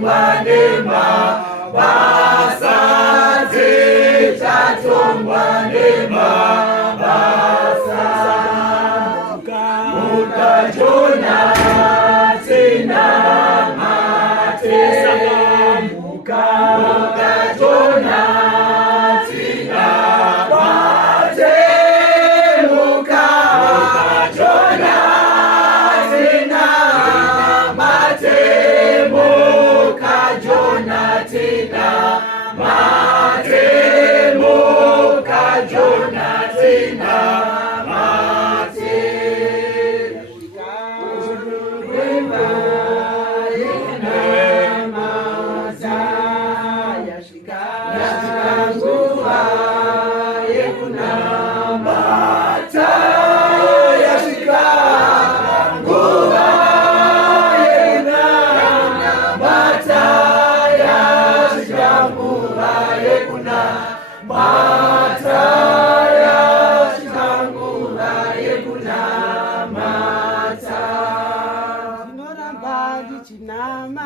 chatongwa ndema basazi chatongwa ndema basamuka ukajona tina mate samuka ukajona tina mate muka ukajona tina mate muka jona tina mate muka jona tina mate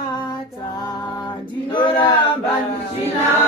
Chinamata, Dinoramba, Chinamata.